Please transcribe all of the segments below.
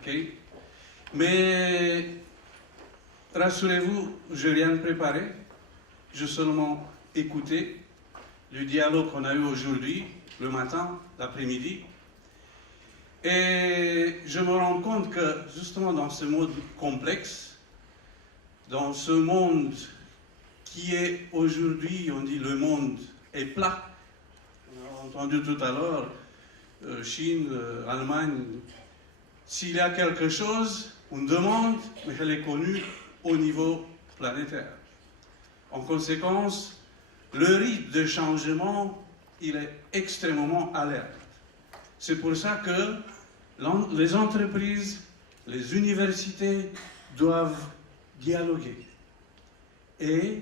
ok? Mais rassurez-vous, je n'ai rien préparé, je seulement écouté le dialogue qu'on a eu aujourd'hui, le matin, l'après-midi, et je me rends compte que justement dans ce monde complexe, dans ce monde qui est aujourd'hui, on dit le monde est plat, on a entendu tout à l'heure, Chine, Allemagne, s'il y a quelque chose, on demande, mais elle est connue au niveau planétaire. En conséquence, le rythme de changement, il est extrêmement alerte. C'est pour ça que les entreprises, les universités doivent dialoguer. Et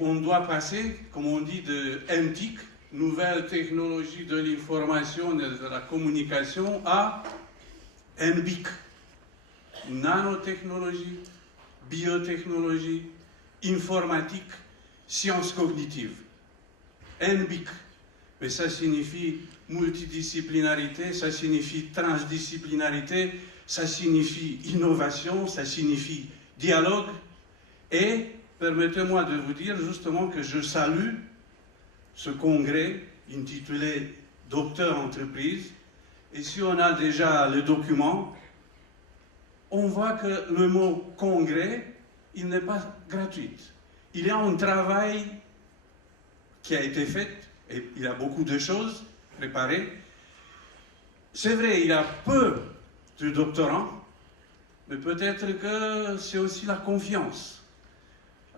on doit passer, comme on dit, de NTIC, nouvelles technologies de l'information et de la communication, à NBIC, nanotechnologie, biotechnologie, informatique, sciences cognitives. NBIC. Mais ça signifie multidisciplinarité, ça signifie transdisciplinarité, ça signifie innovation, ça signifie dialogue. Et permettez-moi de vous dire justement que je salue ce congrès intitulé Docteur Entreprise. Et si on a déjà le document, on voit que le mot congrès, il n'est pas gratuit. Il y a un travail qui a été fait, et il y a beaucoup de choses préparées. C'est vrai, il y a peu de doctorants, mais peut-être que c'est aussi la confiance.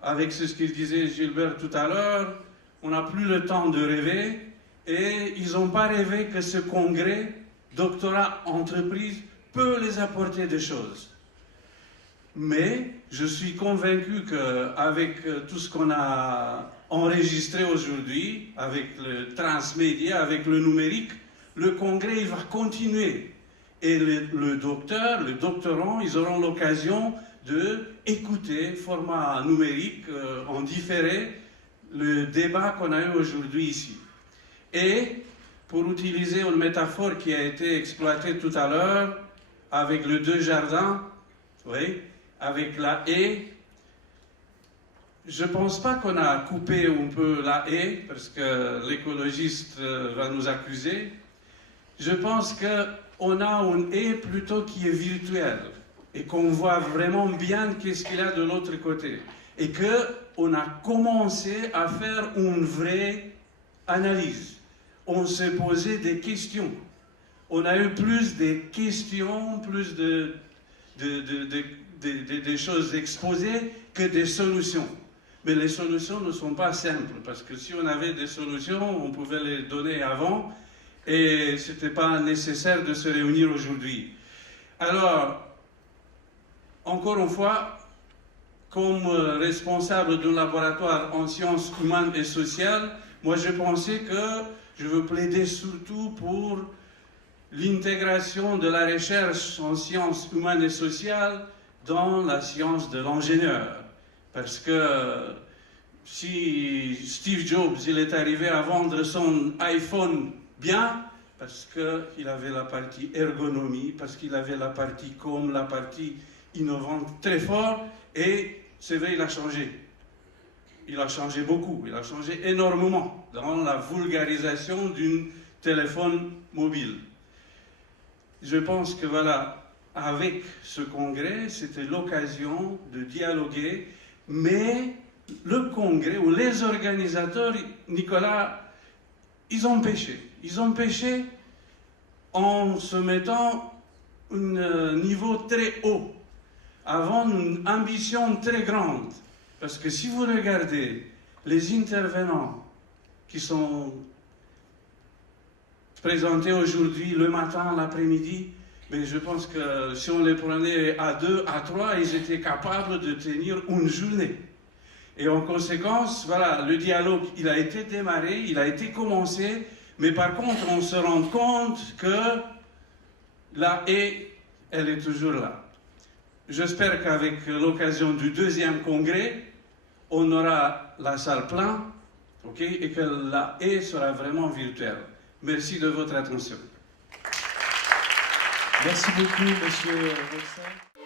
Avec ce qu'il disait Gilbert tout à l'heure, on n'a plus le temps de rêver, et ils n'ont pas rêvé que ce congrès, doctorat entreprise, peut les apporter des choses. Mais je suis convaincu qu'avec tout ce qu'on a enregistré aujourd'hui, avec le transmédia, avec le numérique, le congrès il va continuer. Et le doctorant, ils auront l'occasion d'écouter, format numérique, en différé, le débat qu'on a eu aujourd'hui ici. Et, pour utiliser une métaphore qui a été exploitée tout à l'heure, avec les deux jardins, oui, avec la haie, je ne pense pas qu'on a coupé un peu la haie, parce que l'écologiste va nous accuser. Je pense qu'on a une haie plutôt qui est virtuelle, et qu'on voit vraiment bien qu'est-ce qu'il y a de l'autre côté. Et qu'on a commencé à faire une vraie analyse. On s'est posé des questions. On a eu plus de questions, plus de choses exposées que des solutions. Mais les solutions ne sont pas simples, parce que si on avait des solutions, on pouvait les donner avant, et ce n'était pas nécessaire de se réunir aujourd'hui. Alors, encore une fois, comme responsable d'un laboratoire en sciences humaines et sociales, moi je pensais que je veux plaider surtout pour l'intégration de la recherche en sciences humaines et sociales dans la science de l'ingénieur. Parce que si Steve Jobs il est arrivé à vendre son iPhone bien, parce qu'il avait la partie ergonomie, parce qu'il avait la partie com, la partie innovante très fort, et c'est vrai, il a changé. Il a changé beaucoup, il a changé énormément dans la vulgarisation d'un téléphone mobile. Je pense que voilà, avec ce congrès, c'était l'occasion de dialoguer, mais le congrès ou les organisateurs, Nicolas, ils ont péché. Ils ont péché en se mettant un niveau très haut, avant une ambition très grande. Parce que si vous regardez les intervenants qui sont présentés aujourd'hui, le matin, l'après-midi, mais je pense que si on les prenait à 2, à 3, ils étaient capables de tenir une journée. Et en conséquence, voilà, le dialogue, il a été démarré, il a été commencé, mais par contre, on se rend compte que la haie, elle est toujours là. J'espère qu'avec l'occasion du deuxième congrès, on aura la salle pleine, okay, et que la haie sera vraiment virtuelle. Merci de votre attention. Merci beaucoup, monsieur Roussin.